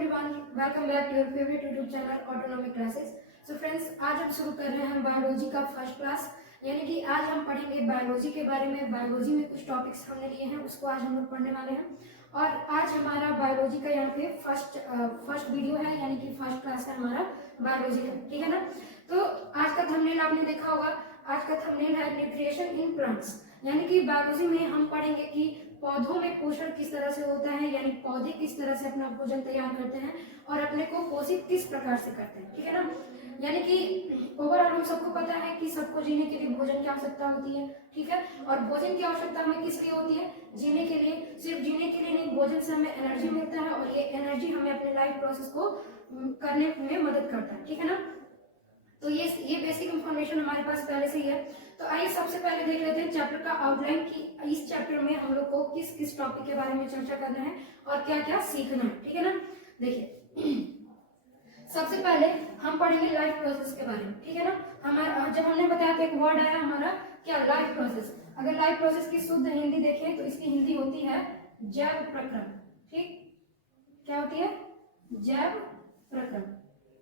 Everyone, welcome back to your favourite YouTube channel autonomic classes. So friends, आज हम शुरू कर रहे हैं बायोलॉजी का फर्स्ट क्लास, यानी कि आज हम पढ़ेंगे बायोलॉजी के बारे में। बायोलॉजी में कुछ टॉपिक्स हमने लिए हैं, उसको आज हम लोग पढ़ने वाले हैं। और आज हमारा बायोलॉजी का यहाँ पे फर्स्ट वीडियो है, यानी कि फर्स्ट क्लास है हमारा बायोलॉजी का, ठीक है ना। तो आज का थंबनेल आपने देखा होगा। आज का थंबनेल है न्यूट्रिशन इन प्लांट्स, यानी कि बायोलॉजी में हम पढ़ेंगे कि पौधों में पोषण किस तरह से होता है, यानी पौधे किस तरह से अपना भोजन तैयार करते हैं और अपने को पोषित किस प्रकार से करते हैं, ठीक है ना। यानी कि ओवरऑल हम सबको पता है कि सबको जीने के लिए भोजन की आवश्यकता होती है, ठीक है। और भोजन की आवश्यकता हमें किस लिए होती है? जीने के लिए। सिर्फ जीने के लिए नहीं, भोजन से हमें एनर्जी मिलता है और ये एनर्जी हमें अपने लाइफ प्रोसेस को करने में मदद करता है, ठीक है ना। तो ये बेसिक इंफॉर्मेशन हमारे पास पहले से ही है। तो आइए सबसे पहले देख लेते हैं चैप्टर का आउटलाइन कि इस चैप्टर में हम लोग को किस किस टॉपिक के बारे में चर्चा करना है और क्या क्या सीखना है, ठीक है ना। देखिए, सबसे पहले हम पढ़ेंगे लाइफ प्रोसेस के बारे में, ठीक है ना। हमारा जब हमने बताया था एक वर्ड आया हमारा क्या, लाइफ प्रोसेस। अगर लाइफ प्रोसेस की शुद्ध हिंदी देखें तो इसकी हिंदी होती है जैव प्रक्रम, ठीक। क्या होती है? जैव प्रक्रम।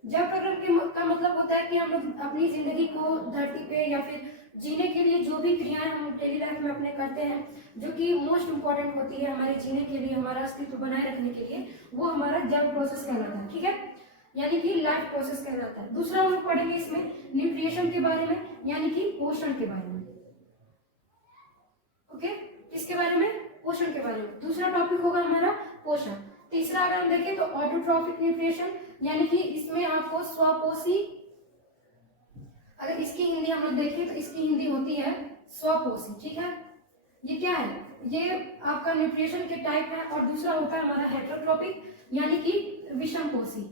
जैव प्रक्रम का मतलब होता है कि हम लोग अपनी जिंदगी को धरती पे या फिर जीने के लिए जो भी क्रियाएं हम डेली लाइफ में अपने करते हैं, जो कि मोस्ट इंपॉर्टेंट होती है हमारे जीने के लिए, हमारा अस्तित्व बनाए रखने के लिए, वो हमारा जैव प्रोसेस कहलाता है, ठीक है। यानी कि लाइफ प्रोसेस कहलाता है। दूसरा हम लोग पढ़ेंगे इसमें न्यूट्रिशन के बारे में, यानी कि पोषण के बारे में। ओके, किसके बारे में? पोषण के बारे में। दूसरा टॉपिक होगा हमारा पोषण। तीसरा अगर हम देखें तो ऑटोट्रॉफिक न्यूट्रिशन, यानी कि इसमें आपको स्वपोषी, अगर इसकी हिंदी हम लोग देखें तो इसकी हिंदी होती है स्वपोषी, ठीक है। ये क्या है? ये आपका न्यूट्रिशन के टाइप है। और दूसरा होता है हमारा हेटेरोट्रॉपिक, यानी कि विषमपोषी,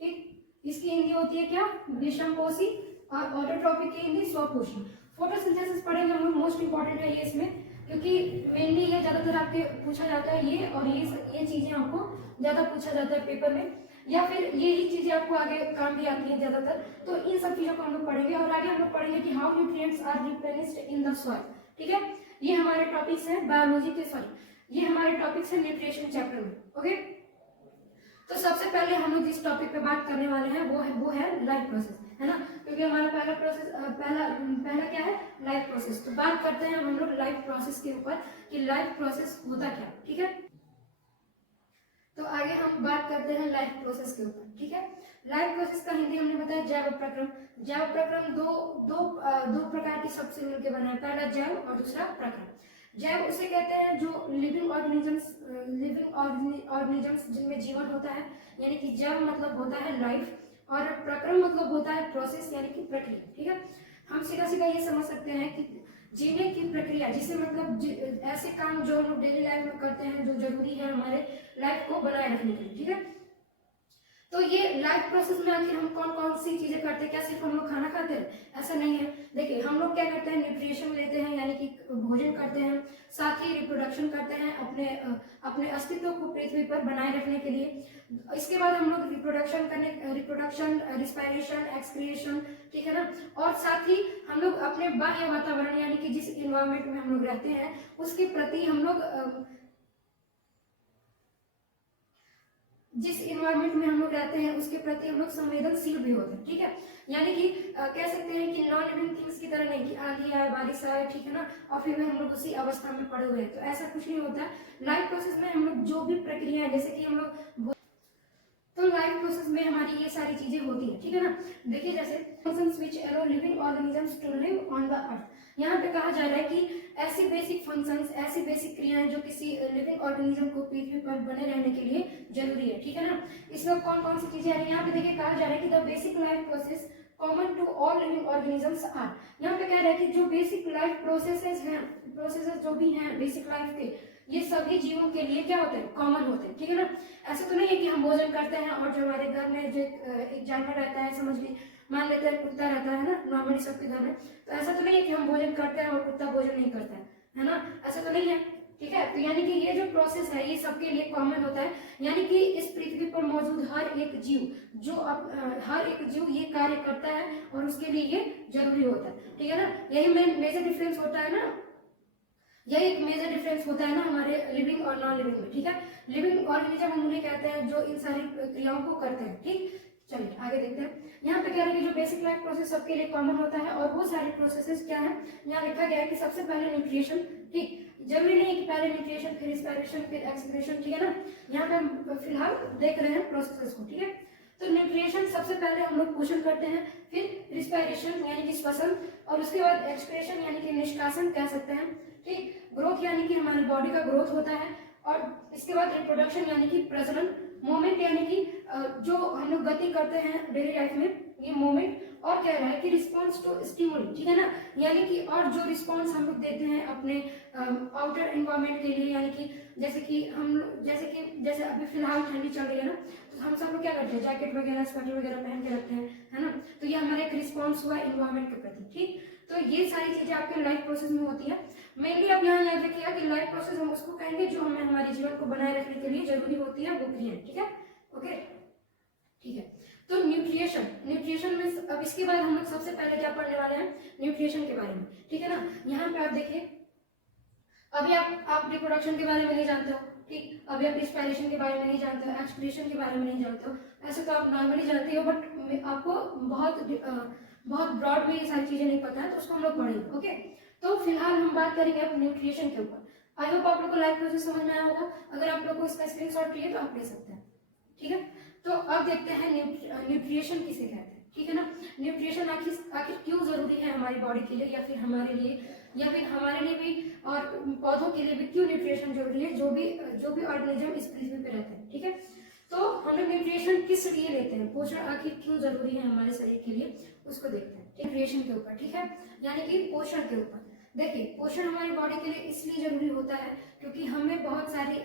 ठीक। इसकी हिंदी होती है क्या? विषमपोषी। और ऑटोट्रॉपिक की हिंदी स्वपोषी। फोटोसिंथेसिस पढ़ेंगे हम लोग, मोस्ट इंपॉर्टेंट है ये इसमें, क्योंकि मेनली ये ज्यादातर आपके पूछा जाता है ये, और ये चीजें आपको ज्यादा पूछा जाता है पेपर में, या फिर यही चीजें आपको आगे काम भी आती है ज्यादातर। तो इन सब चीजों को हम लोग पढ़ेंगे। और आगे हम लोग पढ़ेंगे कि how nutrients are replenished in the soil, ठीक है। ये हमारे टॉपिक्स हैं बायोलॉजी के, सॉरी ये हमारे टॉपिक्स हैं न्यूट्रिशन चैप्टर में, ओके। तो सबसे पहले हम लोग जिस टॉपिक पे बात करने वाले हैं वो है लाइफ प्रोसेस, है ना, क्योंकि हमारा पहला क्या है? Life process. तो बात करते हैं हम लोग लाइफ प्रोसेस के ऊपर कि लाइफ प्रोसेस होता क्या, ठीक है। तो आगे हम बात करते हैं लाइफ प्रोसेस के ऊपर, ठीक है। लाइफ प्रोसेस का हिंदी हमने बताया जैव प्रक्रम। जैव प्रक्रम दो प्रकार की सबसे मिलकर बना है, पहला जैव और दूसरा प्रक्रम। जैव उसे कहते हैं जो लिविंग ऑर्गेनिजम्स जिनमें जीवन होता है, यानी कि जैव मतलब होता है लाइफ, और प्रक्रम मतलब होता है प्रोसेस, यानी कि प्रक्रिया, ठीक है। हम सीधा सीधा ये समझ सकते हैं कि जीने की प्रक्रिया, जिसे मतलब ऐसे काम जो हम लोग डेली लाइफ में करते हैं, जो जरूरी है हमारे लाइफ को बनाए रखने के लिए, ठीक है। तो ये लाइफ प्रोसेस में आखिर हम कौन कौन सी चीजें करते हैं? क्या सिर्फ हम लोग खाना खाते हैं? ऐसा नहीं है। देखिए, हम लोग क्या करते हैं? न्यूट्रिशन लेते हैं, यानी कि भोजन करते हैं, साथ ही रिप्रोडक्शन करते हैं अपने अस्तित्व को पृथ्वी पर बनाए रखने के लिए। इसके बाद हम लोग रिप्रोडक्शन, रिस्पायरेशन, एक्सक्रिएशन, ठीक है ना। और साथ ही हम लोग अपने बाह्य वातावरण, यानी कि जिस इन्वायरमेंट में हम लोग रहते हैं उसके प्रति हम लोग जिस इन्वायरमेंट में हम लोग रहते हैं उसके प्रति हम लोग संवेदनशील भी होते हैं, ठीक है। यानी कि कह सकते हैं कि नॉन लिविंग थिंग्स की तरह नहीं कि आंधी आए, बारिश आए, ठीक है ना, और फिर हम लोग उसी अवस्था में पड़े हुए हैं, तो ऐसा कुछ नहीं होता है। लाइफ प्रोसेस में हम लोग जो भी प्रक्रिया है, जैसे कि हम लोग, तो लाइफ प्रोसेस में हमारी ये सारी चीजें होती है, ठीक है ना। देखिए, जैसे functions which allow living organisms to live on the earth, यहाँ पे कहा जा रहा है कि ऐसी बेसिक फंक्शंस, ऐसी बेसिक क्रियाएं जो किसी लिविंग ऑर्गेनिज्म को पृथ्वी पर बने रहने के लिए जरूरी है, ठीक है ना। इसमें कौन कौन सी चीजें आ रही है? यहाँ पे देखिए कहा जा रहा है कि the basic life process common to all living organisms are, यहाँ पे कह रहा है कि जो बेसिक लाइफ प्रोसेसेस जो भी हैं बेसिक लाइफ के, ये सभी जीवों के लिए क्या होते हैं? कॉमन होते हैं, ठीक है ना। ऐसा तो नहीं है कि हम भोजन करते हैं और जो हमारे घर में जो एक जानवर रहता है, समझ ली मान लेते हैं कुत्ता रहता है ना, नॉर्मली सबके घर में, तो ऐसा तो नहीं है कि हम भोजन करते हैं और कुत्ता भोजन नहीं करता है ना, ऐसा तो नहीं है, ठीक है। तो यानी कि ये जो प्रोसेस है ये सबके लिए कॉमन होता है, यानी कि इस पृथ्वी पर मौजूद हर एक जीव ये कार्य करता है और उसके लिए ये जरूरी होता है, ठीक है ना। यही मेजर डिफरेंस होता है ना, यही एक मेजर डिफरेंस होता है ना हमारे लिविंग और नॉन लिविंग में, ठीक है। लिविंग ऑर्गेनिज्म हम उन्हें कहते हैं जो इन सारी क्रियाओं को करते हैं। ठीक, चलिए आगे देखते हैं। यहाँ पे कह रहे हैं कि जो बेसिक लाइफ प्रोसेस सबके लिए कॉमन होता है और वो सारे प्रोसेसेस क्या है, यहाँ लिखा गया है कि सबसे पहले न्यूट्रिशन। ठीक, जरूरी नहीं कि पहले न्यूट्रिशन फिर रिस्पायरेशन फिर एक्सक्रीशन, ठीक है ना। यहाँ पे हम फिलहाल देख रहे हैं प्रोसेसेस को। ठीक है, तो न्यूट्रिशन सबसे पहले हम लोग पोषण करते हैं, फिर रिस्पायरेशन यानी कि श्वसन, और उसके बाद एक्सक्रीशन यानी कि निष्कासन कह सकते हैं। ठीक, ग्रोथ यानी कि हमारी बॉडी का ग्रोथ होता है, और इसके बाद रिप्रोडक्शन यानी कि प्रजनन, मोमेंट यानी कि जो हम लोग गति करते हैं डेली लाइफ में, ये मोमेंट, और कह रहा है कि रिस्पॉन्स टू स्टिमुली, ठीक है ना, यानी कि और जो रिस्पॉन्स हम लोग देते हैं अपने आउटर एनवायरमेंट के लिए, यानी कि जैसे अभी फिलहाल ठंडी चल रही है ना, तो हम सब लोग क्या करते हैं, जैकेट वगैरह स्वेटर वगैरह पहन के रखते हैं, है ना, तो ये हमारा एक रिस्पॉन्स हुआ एनवायरमेंट के प्रति। ठीक, तो ये सारी चीजें आपके लाइफ प्रोसेस में होती है। मेनली आप यहाँ याद रखिएगा कि लाइफ प्रोसेस हम उसको कहेंगे जो हमें हमारे जीवन को बनाए रखने के लिए जरूरी होती है, वो क्रिया। ठीक है, ओके, ठीक है। तो न्यूट्रिशन में अब इसके बाद हम लोग सबसे पहले क्या पढ़ने वाले हैं, न्यूट्रिशन के बारे में। ठीक है ना, यहाँ पे आप देखिए, अभी आप रिप्रोडक्शन के बारे में नहीं जानते हो, ठीक, अभी आप रिस्पायरेशन के बारे में नहीं जानते हो, एक्सक्रीशन के बारे में नहीं जानते हो, ऐसे तो आप नॉर्मली जानते हो, बट आपको बहुत ब्रॉड में ये सारी चीजें नहीं पता है, तो उसको हम लोग पढ़ेंगे। ओके, तो फिलहाल हम बात करेंगे अब न्यूट्रिशन के ऊपर। आई होप आप लोग को लाइफ प्रोसेस समझ में आया होगा। अगर आप लोग को इसका स्क्रीनशॉट चाहिए तो आप ले सकते हैं। ठीक है, तो अब देखते हैं न्यूट्रिशन किसे कहते हैं। ठीक है ना, न्यूट्रिशन आखिर क्यों जरूरी है हमारी बॉडी के लिए, या फिर हमारे लिए भी, और पौधों के लिए भी क्यों न्यूट्रिशन जरूरी है, जो भी ऑर्गेनिज्म इस पृथ्वी पे रहते हैं। ठीक है, तो हम लोग न्यूट्रिशन किस लिए लेते हैं, पोषण आखिर क्यों जरूरी है हमारे शरीर के लिए, उसको देखते हैं न्यूट्रिशन के ऊपर। ठीक है, यानी कि पोषण के ऊपर। देखिए, पोषण हमारी बॉडी के लिए इसलिए जरूरी होता है क्योंकि हमें बहुत सारी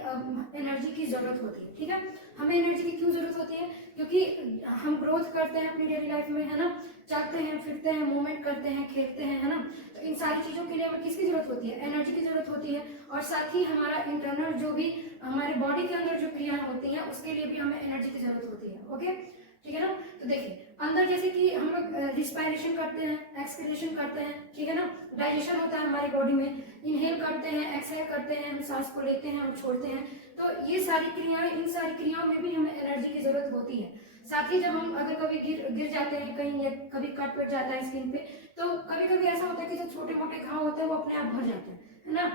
एनर्जी की जरूरत होती है। ठीक है, हमें एनर्जी की क्यों जरूरत होती है, क्योंकि हम ग्रोथ करते हैं अपनी डेली लाइफ में, है ना, चलते हैं फिरते हैं, मूवमेंट करते हैं, खेलते हैं, है ना, तो इन सारी चीजों के लिए हमें किसकी जरूरत होती है, एनर्जी की जरूरत होती है। और साथ ही हमारा इंटरनल जो भी हमारे बॉडी के अंदर जो क्रियाएं होती हैं उसके लिए भी हमें एनर्जी की जरूरत होती है। ओके, ठीक है ना, तो देखिए अंदर जैसे कि हम लोग रिस्पायरेशन करते हैं, एक्सपिरेशन करते हैं, ठीक है ना, डाइजेशन होता है हमारी बॉडी में, इनहेल करते हैं, एक्सहेल करते हैं, हम सांस को लेते हैं और छोड़ते हैं, तो ये सारी क्रियाएं, इन सारी क्रियाओं में भी हमें एनर्जी की जरूरत होती है। साथ ही जब हम अगर कभी गिर जाते हैं कहीं, या कभी कट पट जाता है स्किन पे, तो कभी कभी ऐसा होता है कि जो छोटे मोटे घाव होते हैं वो अपने आप भर जाते हैं, है ना।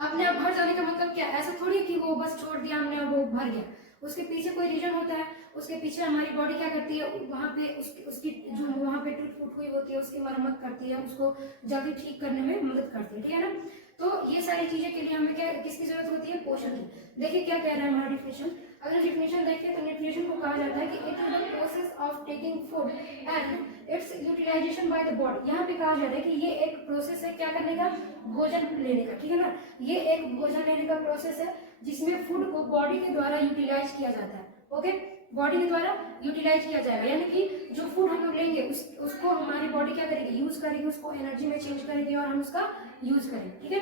अपने आप भर जाने का मतलब क्या, ऐसा थोड़ी कि वो बस छोड़ दिया हमने और वो भर गया, उसके पीछे कोई रीजन होता है, उसके पीछे हमारी बॉडी क्या करती है, वहाँ पे उसकी जो वहाँ पे टूट फूट हुई होती है उसकी मरम्मत करती है, उसको जल्दी ठीक करने में मदद करती है। ठीक है ना, तो ये सारी चीजें के लिए हमें क्या किसकी जरूरत होती है, पोषण की। देखिए क्या कह रहा है हमारा डिफिनेशन, अगर डिफिनेशन देखें तो न्यूट्रिशन को कहा जाता है कि it is the process of taking food and its utilisation by the body. यहाँ पे कहा जा रहा है कि ये एक प्रोसेस है क्या करने का, भोजन लेने का। ठीक है ना, ये एक भोजन लेने का प्रोसेस है जिसमें फूड को बॉडी के द्वारा यूटिलाइज किया जाता है। ओके, बॉडी के द्वारा यूटिलाइज किया जाएगा, यानी कि जो फूड हम लोग लेंगे उसको हमारी बॉडी क्या करेगी, यूज करेगी, उसको एनर्जी में चेंज करेगी और हम उसका यूज करेंगे। ठीक है,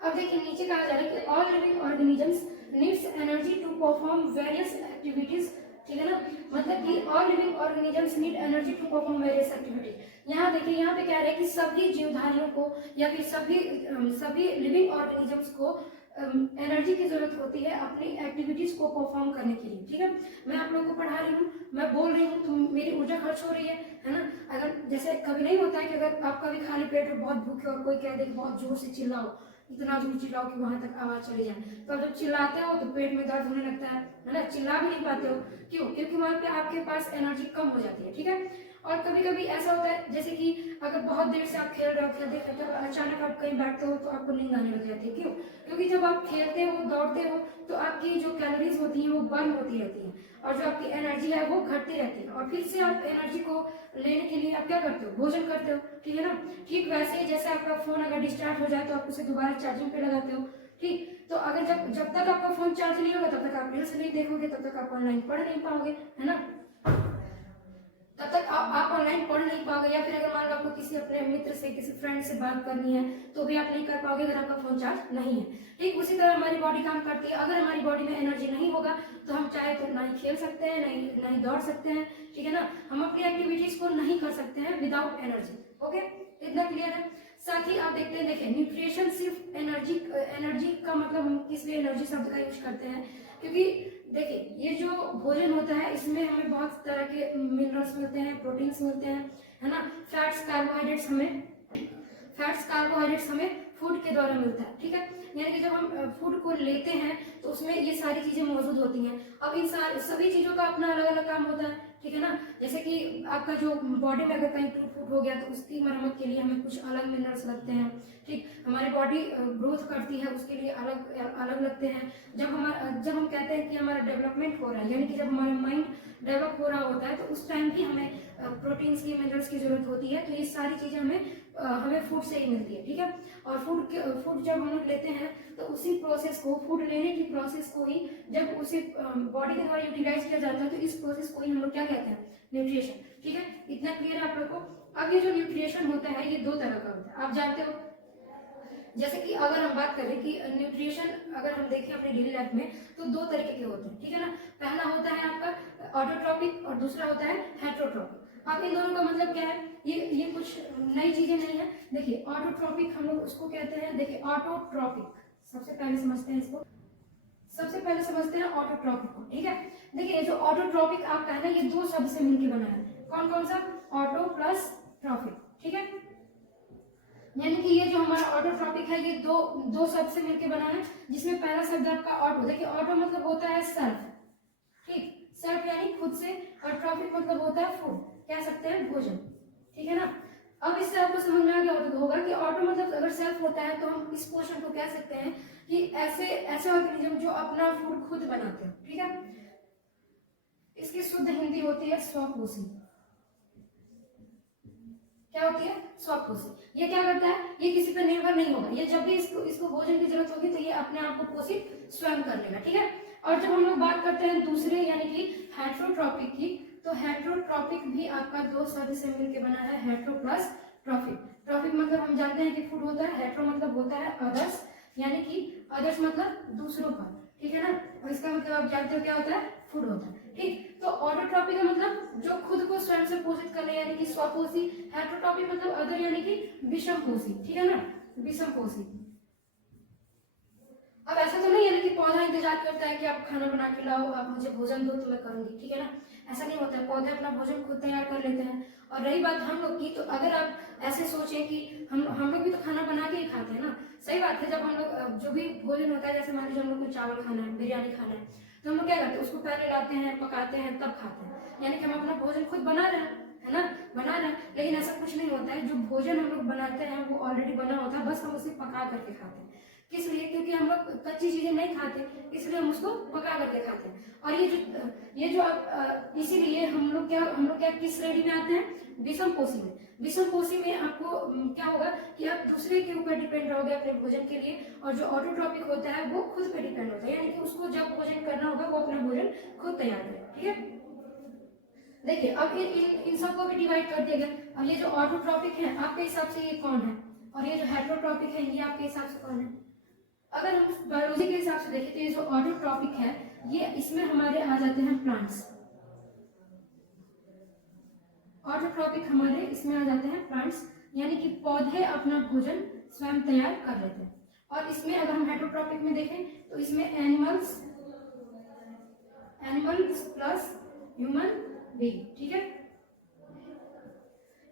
अब देखिए नीचे कहा जा रहा है कि all living organisms needs energy to perform various activities. ठीक है ना, मतलब कि all living organisms need energy to perform various activities. यहाँ देखिए, यहाँ पे कह रहे हैं कि सभी जीवधारियों को या फिर सभी लिविंग ऑर्गेनिजम्स को एनर्जी की जरूरत होती है अपनी एक्टिविटीज को परफॉर्म करने के लिए। ठीक है, मैं आप लोगों को पढ़ा रही हूँ, मैं बोल रही हूँ, तो मेरी ऊर्जा खर्च हो रही है ना। अगर जैसे कभी नहीं होता है कि अगर आप कभी खाली पेट में बहुत भूखे और कोई कह दे कि बहुत जोर से चिल्लाओ, इतना जोर चिल्लाओ कि वहां तक आवाज चली जाए, तो जब चिल्लाते हो तो पेट में दर्द होने लगता है ना, चिल्ला भी नहीं पाते हो। क्यों, क्योंकि वहां पे आपके पास एनर्जी कम हो जाती है। ठीक है, और कभी कभी ऐसा होता है जैसे कि अगर बहुत देर से आप खेल रहे हो, खेलते खेलते अचानक आप कहीं बैठते हो तो आपको नींद आने लग जाती है। क्यों, क्योंकि जब आप खेलते हो, दौड़ते हो, तो आपकी जो कैलोरीज होती हैं वो बर्न होती रहती है, और जो आपकी एनर्जी है वो घटती रहती है, और फिर से आप एनर्जी को लेने के लिए आप क्या करते हो, भोजन करते हो। ठीक है ना, ठीक वैसे ही जैसे आपका फोन अगर डिस्चार्ज हो जाए तो आप उसे दोबारा चार्जिंग पे लगाते हो। ठीक, तो अगर जब तक आपका फोन चार्ज नहीं होगा तब तक आप रील्स नहीं देखोगे, तब तक आप ऑनलाइन पढ़ नहीं पाओगे, है ना, तब तक आप ऑनलाइन पढ़ नहीं पाओगे, या फिर अगर मान लो आपको किसी अपने मित्र से, किसी फ्रेंड से बात करनी है तो भी आप नहीं कर पाओगे अगर आपका फोन चार्ज नहीं है। ठीक उसी तरह हमारी बॉडी काम करती है, अगर हमारी बॉडी में एनर्जी नहीं होगा तो हम चाहे तो ना ही खेल सकते हैं, नहीं दौड़ सकते हैं। ठीक है ना, हम अपनी एक्टिविटीज को नहीं कर सकते हैं विदाउट एनर्जी। ओके, इतना क्लियर है। साथ ही आप देखते हैं, देखिए न्यूट्रिशन सिर्फ एनर्जी का मतलब हम किस लिए एनर्जी शब्द का यूज करते हैं, क्योंकि देखिए ये जो भोजन होता है इसमें हमें बहुत तरह के मिनरल्स मिलते हैं, प्रोटीन्स मिलते हैं, है ना। फैट्स कार्बोहाइड्रेट्स हमें फूड के द्वारा मिलता है, ठीक है। यानी कि जब हम फूड को लेते हैं तो उसमें ये सारी चीजें मौजूद होती हैं। अब इन सभी चीजों का अपना अलग अलग काम होता है, ठीक है ना। जैसे कि आपका जो बॉडी में अगर कहीं टूट फूट हो गया तो उसकी मरम्मत के लिए हमें कुछ अलग मिनरल्स लगते हैं, ठीक। हमारी बॉडी ग्रोथ करती है उसके लिए अलग अलग लगते हैं। जब हम कहते हैं कि हमारा डेवलपमेंट हो रहा है, यानी कि जब हमारा माइंड डेवलप हो रहा होता है तो उस टाइम भी हमें प्रोटीन्स की, मिनरल्स की जरूरत होती है। तो ये सारी चीजें हमें फूड से ही मिलती है, ठीक है। और फूड जब हम लोग लेते हैं तो उसी प्रोसेस को, फूड लेने की प्रोसेस को ही जब उसे बॉडी के द्वारा यूटिलाइज किया जाता है तो इस प्रोसेस को ही हम लोग क्या कहते हैं, न्यूट्रिशन, ठीक है। इतना क्लियर है आप लोग को। अब ये जो न्यूट्रिशन होता है ये 2 तरह का होता है, आप जानते हो। जैसे कि अगर हम बात करें कि न्यूट्रिशन अगर हम देखें अपनी डेली लाइफ में तो 2 तरीके के होते हैं, ठीक है ना। पहला होता है आपका ऑटोट्रॉपिक और दूसरा होता है हेटरोट्रॉपिक। अब इन दोनों का मतलब क्या है, ये कुछ नई चीजें नहीं है। देखिए ऑटोट्रॉपिक हम लोग उसको कहते हैं, देखिए ऑटोट्रॉपिक सबसे पहले समझते हैं इसको, सबसे पहले समझते हैं ऑटोट्रॉपिक को, ठीक है। देखिए जो ऑटोट्रॉपिक आपका है ना ये 2 शब्द से मिलकर बना है। कौन कौन सा, ऑटो प्लस ट्रॉपिक, ठीक है। यानी कि ये जो हमारा ऑटोट्रॉपिक है ये दो शब्द से मिलकर बना है, जिसमें पहला शब्द आपका ऑटो। देखिए ऑटो मतलब होता है सेल्फ, ठीक, सेल्फ यानी खुद से, और ट्रॉपिक मतलब होता है फूड, कह सकते हैं भोजन, ठीक है ना। अब इससे आपको समझ में आ गया होगा कि ऑटो मतलब अगर सेल्फ होता है तो हम इस पोर्शन को कह सकते हैं कि ऐसे ऑर्गेनिज्म जो अपना फूड खुद बनाते हैं, ठीक है। इसकी शुद्ध हिंदी होती है स्वपोषी। क्या होती है, स्वपोषी। ये क्या करता है, ये किसी पर निर्भर नहीं होगा, ये जब भी इसको भोजन की जरूरत होगी तो ये अपने आप को पोषित स्वयं कर लेगा, ठीक है। और जब हम लोग बात करते हैं दूसरे यानी कि हेटरोट्रॉपिक की, तो हेटरोट्रॉपिक भी आपका 2 शब्द से मिलकर बना है, हेटरो प्लस ट्रॉपिक। ट्रॉपिक मतलब हम जानते हैं कि फूड होता है, हेटरो मतलब होता है अदर्स, यानी कि अदर्स मतलब दूसरों का, ठीक है ना। और इसका मतलब आप जानते हो क्या होता है, फूड होता है, ठीक। तो ऑटोट्रॉपिक का मतलब जो खुद को स्वयं से पोषित करने यानी कि स्वपोषी। हेटरोट्रॉपिक मतलब अदर यानी कि विषमपोषी, ठीक है ना, विषमपोषी। अब ऐसा तो नहीं है ना कि पौधा इंतजार करता है कि आप खाना बना के लाओ, आप मुझे भोजन दो तो मैं करूंगी, ठीक है ना। ऐसा नहीं होता है, पौधे अपना भोजन खुद तैयार कर लेते हैं। और रही बात हम लोग की, तो अगर आप ऐसे सोचें कि हम लोग भी तो खाना बना के ही खाते हैं ना, सही बात है। जब हम लोग जो भी भोजन होता है, जैसे मान लीजिए हम लोग को चावल खाना है, बिरयानी खाना है, तो हम लोग क्या करते हैं, उसको पहले लाते हैं, पकाते हैं, तब खाते हैं, यानी कि हम अपना भोजन खुद बना रहे हैं, है ना, बना रहे हैं। लेकिन ऐसा कुछ नहीं होता है, जो भोजन हम लोग बनाते हैं वो ऑलरेडी बना होता है, बस हम उसे पका करके खाते हैं। किस लिए, क्योंकि हम लोग कच्ची चीजें नहीं खाते, इसलिए हम उसको पका करके खाते हैं। और ये जो आप इसीलिए हम लोग क्या किस श्रेणी में आते हैं, विषमपोषी में। विषमपोषी में आपको क्या होगा कि आप दूसरे के ऊपर डिपेंड रहोगे अपने भोजन के लिए, और जो ऑटोट्रॉपिक होता है वो खुद पे डिपेंड होता है, यानी कि उसको जब भोजन करना होगा वो अपना भोजन खुद तैयार करे, ठीक है। देखिए अब इन सबको भी डिवाइड कर दिया गया। अब ये जो ऑटोट्रॉपिक है आपके हिसाब से ये कौन है, और ये जो हेटरोट्रॉपिक है ये आपके हिसाब से कौन है। अगर हम बायोलॉजी के हिसाब से देखें तो ये जो ऑटोट्रॉपिक है ये इसमें हमारे आ जाते हैं प्लांट्स। ऑटोट्रॉपिक हमारे इसमें आ जाते हैं प्लांट्स, यानी कि पौधे अपना भोजन स्वयं तैयार कर लेते हैं। और इसमें अगर हम हेटरोट्रॉपिक में देखें तो इसमें एनिमल्स प्लस ह्यूमन बीइंग, ठीक है।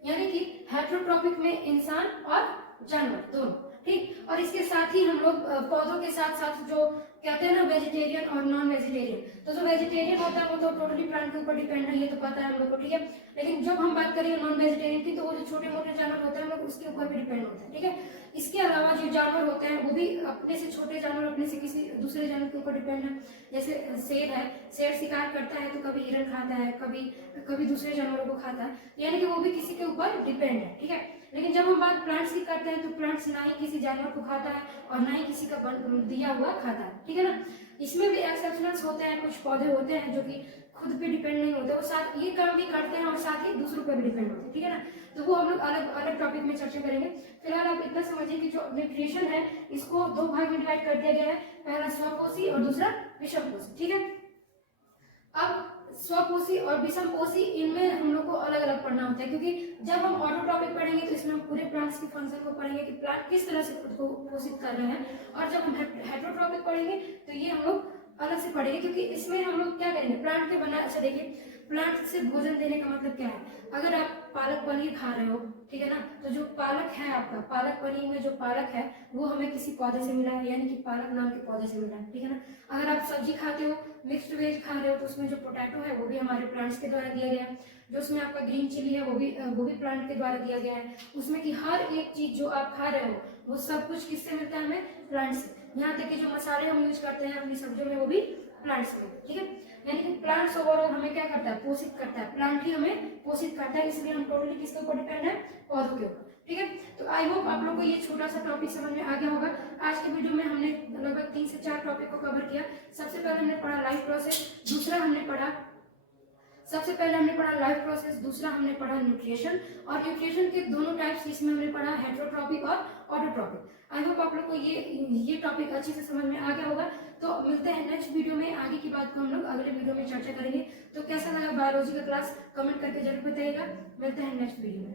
यानी कि हेटरोट्रॉपिक में इंसान और जानवर दोनों, ठीक। और इसके साथ ही हम लोग पौधों के साथ साथ जो कहते हैं ना वेजिटेरियन और नॉन वेजिटेरियन, तो जो वेजिटेरियन होता है वो तो टोटली प्लांट के ऊपर डिपेंड है, ये तो पता है हम लोग को, ठीक है। लेकिन जब हम बात करें नॉन वेजिटेरियन की, तो वो जो छोटे मोटे जानवर होते हैं हम लोग उसके ऊपर भी डिपेंड होते हैं, ठीक है। इसके अलावा जो जानवर होते हैं वो भी अपने से छोटे जानवर अपने से किसी दूसरे जानवर के ऊपर डिपेंड है। जैसे शेर है, शेर शिकार करता है तो कभी हिरण खाता है, कभी दूसरे जानवरों को खाता है, यानी कि वो भी किसी के ऊपर डिपेंड है, ठीक है। लेकिन जब हम बात प्लांट्स की करते हैं तो प्लांट्स ना ही किसी जानवर को खाता है और ना ही किसी का दिया हुआ खाता है, ठीक है ना। इसमें भी एक्सेप्शनल्स होते हैं, कुछ पौधे होते हैं जो कि खुद पे डिपेंड नहीं होते, वो साथ ये काम भी करते हैं और साथ ही दूसरों पर भी डिपेंड होते हैं, ठीक है ना। तो वो हम लोग अलग अलग टॉपिक में चर्चा करेंगे। फिलहाल आप इतना समझिए कि जो न्यूट्रिशन है इसको 2 भाग में डिवाइड कर दिया गया है, पहला स्वपोषी और दूसरा विषमपोषी, ठीक है। अब स्वपोषी और विषमपोषी, इनमें हम लोग को अलग अलग पढ़ना होता है, क्योंकि जब हम ऑटोट्रॉपिक पढ़ेंगे तो इसमें हम पूरे प्लांट्स के फंक्शन को पढ़ेंगे कि प्लांट किस तरह से खुद को पोषित कर रहे हैं, और जब हम हेटेरोट्रॉपिक पढ़ेंगे तो ये हम लोग अलग से पढ़ेंगे, क्योंकि इसमें हम लोग क्या करेंगे, प्लांट के बना, अच्छा देखिए प्लांट से भोजन देने का मतलब क्या है। अगर आप पालक पनीर खा रहे हो, ठीक है ना, तो जो पालक है आपका, पालक पनीर में जो पालक है वो हमें किसी पौधे से मिला है, यानी कि पालक नाम के पौधे से मिला है, ठीक है ना। अगर आप सब्जी खाते हो, मिक्स्ड वेज खा रहे हो, तो उसमें जो पोटैटो है वो भी हमारे प्लांट्स के द्वारा दिया गया है। जो उसमें आपका ग्रीन चिली है वो भी प्लांट के द्वारा दिया गया है। उसमें की हर एक चीज जो आप खा रहे हो वो सब कुछ किससे मिलता है, हमें प्लांट से। यहाँ तक कि जो मसाले हम यूज करते हैं अपनी सब्जियों में वो भी प्लांट से, ठीक है। यानी कि प्लांट्स ओवरऑल हमें क्या करता है, पोषित करता है, प्लांट ही हमें पोषित करता है, इसलिए हम टोटली किसके ऊपर डिपेंड है, पौधों के ऊपर, ठीक है। तो आई होप आप लोग को ये छोटा सा टॉपिक समझ में आ गया होगा। आज के वीडियो में हमने लगभग 3 से 4 टॉपिक को कवर किया। सबसे पहले हमने पढ़ा लाइफ प्रोसेस, दूसरा लाइफ प्रोसेस, दूसरा हमने पढ़ा न्यूट्रिशन, और न्यूट्रिशन के दोनों टाइप्स इसमें हमने पढ़ा हेटेरोट्रॉपिक और ऑटोट्रॉपिक। आई होप आप लोग को ये टॉपिक अच्छे से समझ में आ गया होगा। तो मिलते हैं नेक्स्ट वीडियो में, आगे की बात को हम लोग अगले वीडियो में चर्चा करेंगे। तो कैसा लगा बायोलॉजी का क्लास, कमेंट करके जरूर बताइएगा। मिलते हैं नेक्स्ट वीडियो में।